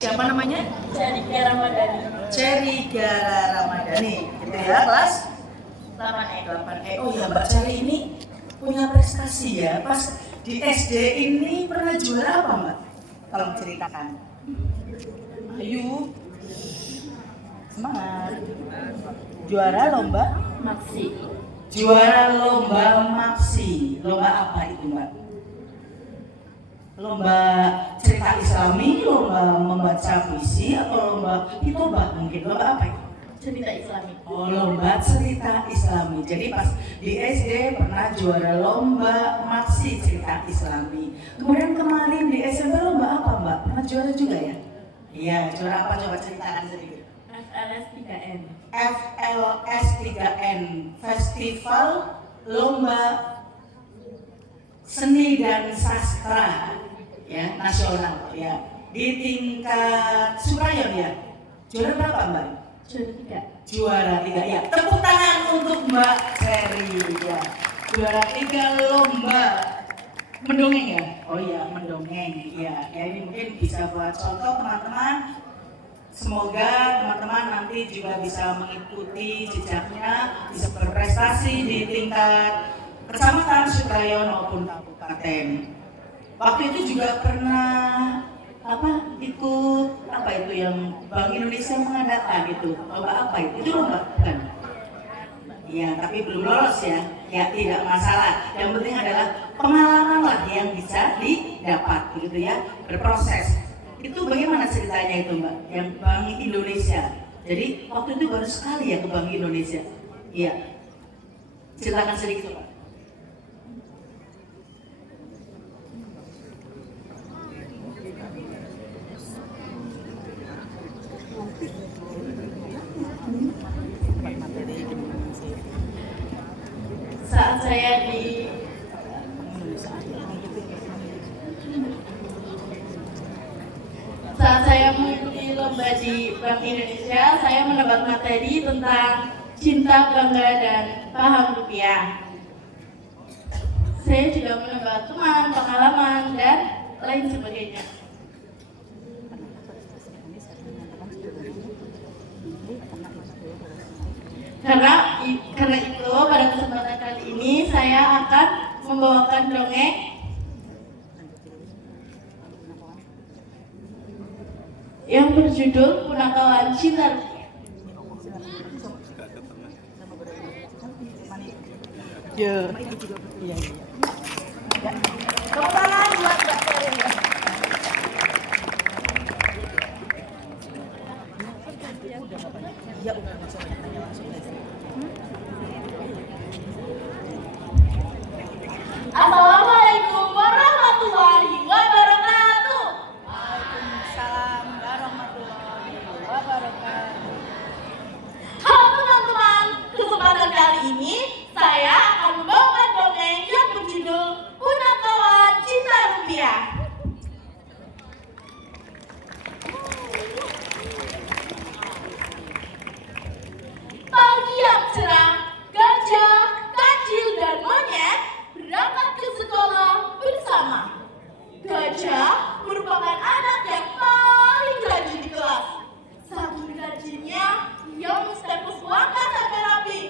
Siapa namanya? Cherika Ramadhani. Cherika Ramadhani. Gitu ya, kelas 8E. 8E. Oh iya, Mbak Cherry ini punya prestasi ya. Pas di SD ini pernah juara apa, Mbak? Kalau ceritakan. Ayo. Semangat. Juara lomba Maksi. Juara lomba Maksi. Lomba apa itu, Mbak? Lomba cerita Islami, lomba membaca puisi, atau lomba hitobah mungkin? Lomba apa itu? Cerita Islami. Oh, lomba cerita Islami. Jadi pas di SD pernah juara lomba Maksi cerita Islami. Kemudian kemarin di SMP lomba apa, Mbak? Pernah juara juga ya? Iya, juara apa? Coba ceritakan sedikit. FLS 3N. FLS 3N, Festival Lomba Seni dan Sastra ya, nasional ya, di tingkat Surayon ya. Juara berapa, Mbak? Juara 3. Juara 3 ya. Tepuk tangan untuk Mbak Cherry ya. Juara 3 lomba mendongeng ya. Oh iya, mendongeng ya. Ya, ini mungkin bisa buat contoh teman-teman. Semoga teman-teman nanti juga bisa mengikuti jejaknya, bisa berprestasi di tingkat kecamatan, Surayon maupun kabupaten. Waktu itu juga pernah ikut itu yang Bank Indonesia mengadakan itu, lomba apa itu? Itu lomba kan? Iya, tapi belum lolos ya. Ya tidak masalah. Yang penting adalah pengalaman lah yang bisa didapat, gitu ya, berproses. Itu bagaimana ceritanya itu, Mbak? Yang Bank Indonesia. Jadi waktu itu baru sekali ya ke Bank Indonesia. Iya. Ceritakan sedikit, Pak. Saat saya mengikuti lomba di Bank Indonesia, saya mendapat materi tentang cinta, bangga, dan paham rupiah. Saya juga mendapat teman, pengalaman, dan lain sebagainya. Karena itu pada kesempatan kali ini saya akan membawakan dongeng yang berjudul Punakawan Cinta Rupiah. Iya. Tepuk tangan buat Mbak Cherry. Ya udah langsung tanya langsung aja. Assalamualaikum warahmatullahi wabarakatuh. Waalaikumsalam warahmatullahi wabarakatuh. Halo teman-teman, kesempatan kali ini saya akan membawakan dongeng yang berjudul Punakawan Cinta Rupiah. Pagi yang cerah, gajah, kancil, dan monyet berangkat ke sekolah bersama. Gajah merupakan anak yang paling rajin di kelas. Saking rajinnya, ia menstempel langkah sampai rapi.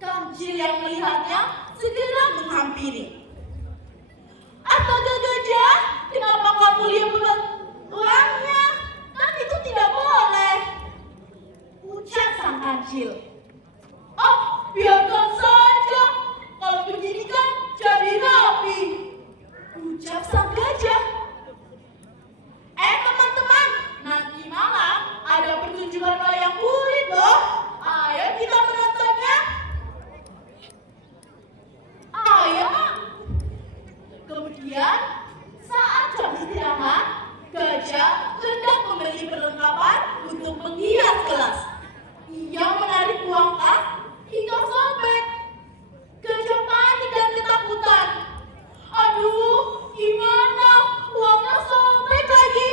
Kancil yang melihatnya segera menghampiri. Astaga gajah, kenapa kamu lihat uangnya? Kan itu tidak boleh, ucap sang kancil. Oh, biarkan saja. Kalau begini kan jadi rapi, ucap sang gajah. Teman-teman, nanti malam ada pertunjukan wayang kulit loh. Ayo kita menontonnya. Ayo. Kemudian saat jam istirahat, gajah hendak membeli perlengkapan untuk menghias kelas. Ia menarik uang tas hingga sobek. Gajah panik dan ketakutan. Aduh, gimana? Uangnya sobek lagi.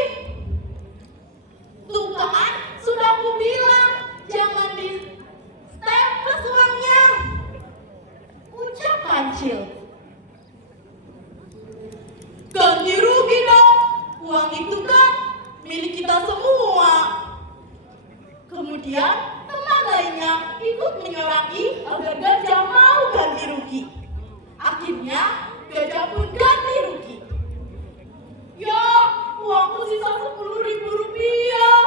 Tuh kan, sudah aku bilang jangan di staples uangnya, ucap kancil. Ganti rugi dong, uang itu kan milik kita Kemudian teman lainnya ikut menyoraki agar gajah mau ganti rugi. Akhirnya gajah pun ganti rugi. Ya, uangku sisa 10.000 rupiah.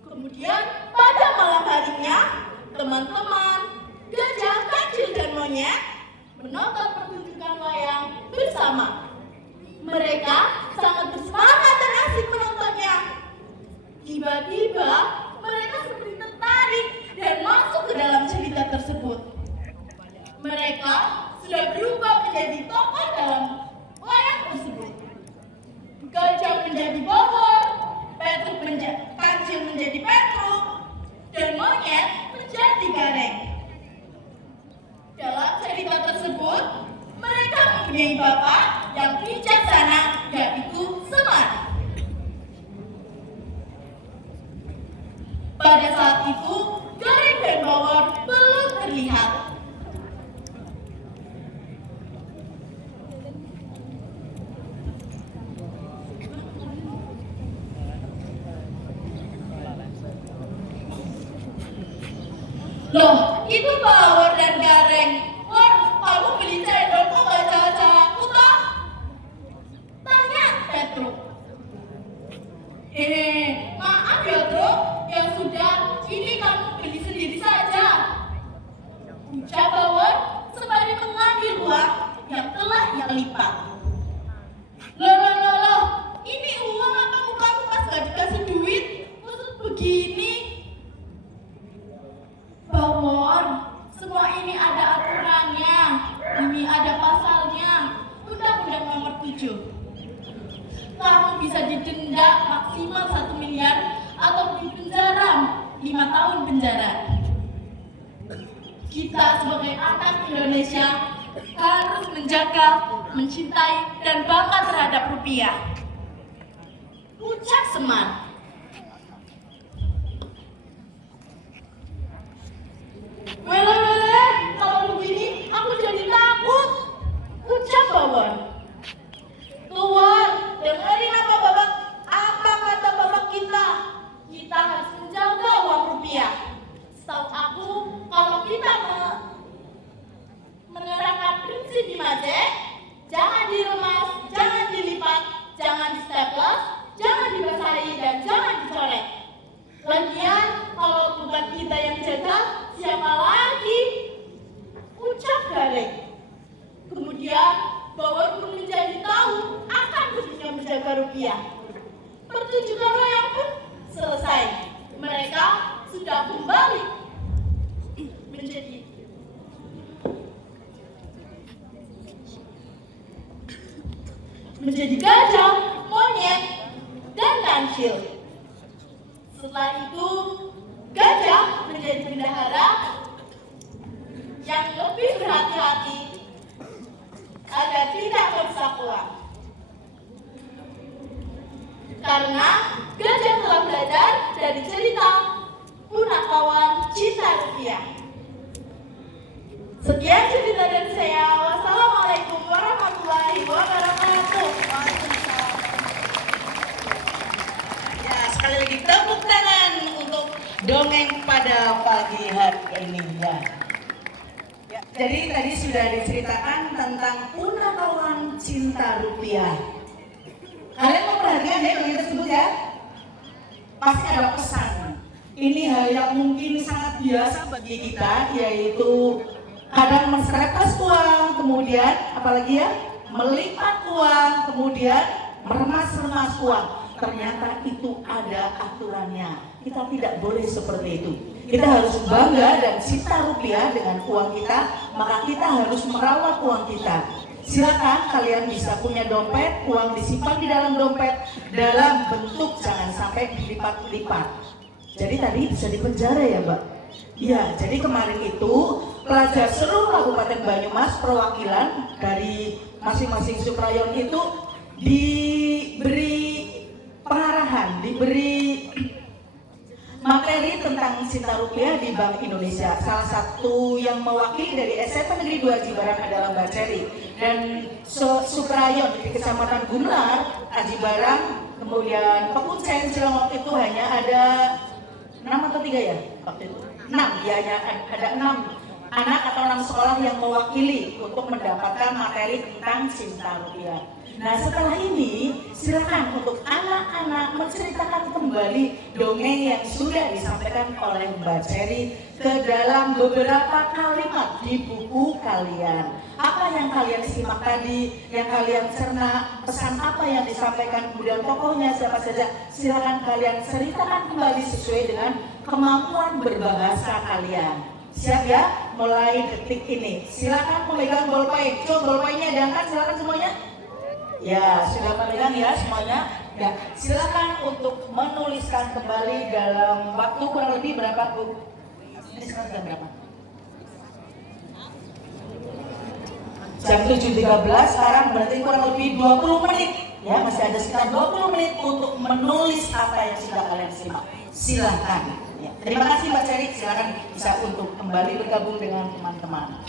Kemudian pada malam harinya, teman-teman, gajah, kancil, dan monyet menonton pertunjukan wayang bersama. Mereka sangat bersemangat dan asik menontonnya. Tiba-tiba mereka seperti tertarik dan masuk ke dalam cerita tersebut. Mereka sudah berubah menjadi tokoh dalam wayang tersebut. Gajah menjadi Bobor, kancil menjadi Petruk, dan monyet menjadi Gareng. Dalam cerita tersebut, mereka mempunyai bapak yang bijaksana, yaitu Semar. Pada saat itu, Gareng dan Bobor belum terlihat. Loh, itu Bawor dan Gareng. Wor, kamu beli cendol kok gak jaga aku toh? Tanya Petruk. Maaf ya Truk, ya sudah, ini kamu beli sendiri saja. Ucap Bawor sembari mengambil uang yang telah ia lipat. Loh, ini uang apa mukamu pas gak dikasih duit? Maksud begini? Bawor, semua ini ada aturannya, ini ada pasalnya. Undang-Undang Nomor 7. Kamu bisa didenda maksimal 1 miliar atau dipenjara 5 tahun penjara. Kita sebagai anak Indonesia harus menjaga, mencintai, dan bangga terhadap rupiah. Ucap Semar. Wele, kalau begini aku jadi takut. Ucap Bawor. Tuan, dengerin apa kata bapak kita. Kita harus menjaga uang rupiah. Setahu aku, kalau kita menerapkan prinsip di Majek, jangan diremas, jangan dilipat, jangan di-staples, jangan dibasahi, dan jangan dicoret. Lagian, kalau bukan kita yang jaga, siapa lagi? Ucap Gareng. Kemudian Bawor pun menjadi tahu akan fungsinya menjaga rupiah. Pertunjukan wayang pun selesai. Mereka sudah kembali menjadi gajah, monyet, dan kancil. Setelah itu, gajah menjadi bendahara yang lebih berhati-hati agar tidak merusak uang. Karena gajah telah belajar dari cerita Punakawan Cinta Rupiah. Sekian cerita dari saya. Wassalamualaikum warahmatullahi wabarakatuh. Ya, sekali lagi tepuk tangan untuk dongeng pada pagi hari ini ya. Jadi tadi sudah diceritakan tentang Punakawan Cinta Rupiah. Kalian memperhatikan ya yang tersebut ya? Pasti ada pesan. Ini hal yang mungkin sangat biasa bagi kita, yaitu kadang mensereplas uang, kemudian apalagi ya, melipat uang, kemudian meremas-remas uang. Ternyata itu ada aturannya. Kita tidak boleh seperti itu. Kita harus bangga dan cinta rupiah dengan uang kita, maka kita harus merawat uang kita. Silakan kalian bisa punya dompet, uang disimpan di dalam dompet dalam bentuk jangan sampai dilipat-lipat. Jadi tadi bisa dipenjara ya Mbak? Iya, jadi kemarin itu pelajar seluruh Kabupaten Banyumas perwakilan dari masing-masing subrayon itu diberi pengarahan, diberi materi tentang cinta rupiah di Bank Indonesia. Salah satu yang mewakili dari SMA Negeri 2 Jibarang adalah Mbak Ceri, dan subrayon di Kecamatan Gunlar, Aji Barang, Kemudian pekuncen silang waktu itu hanya ada 6 atau 3 ya waktu itu? 6, ya hanya ada 6 anak atau 6 sekolah yang mewakili untuk mendapatkan materi tentang cinta rupiah. Nah setelah ini silakan untuk anak-anak menceritakan kembali dongeng yang sudah disampaikan oleh Mbak Cherry ke dalam beberapa kalimat di buku kalian. Apa yang kalian simak tadi, yang kalian cerna, pesan apa yang disampaikan, kemudian tokohnya siapa saja, silakan kalian ceritakan kembali sesuai dengan kemampuan berbahasa kalian. Siap ya? Mulai detik ini. Silakan memegang bolpen. Coba bolpennya diangkat, silakan semuanya. Ya, sudah memegang ya semuanya. Ya, silakan untuk menuliskan kembali dalam waktu kurang lebih berapa, Bu? Ini sekarang jam berapa? Jam 7.13, sekarang berarti kurang lebih 20 menit. Ya, masih ada sekitar 20 menit untuk menulis apa yang sudah kalian simak. Silakan. Ya. Terima kasih Mbak Cherry, silakan bisa untuk kembali bergabung dengan teman-teman.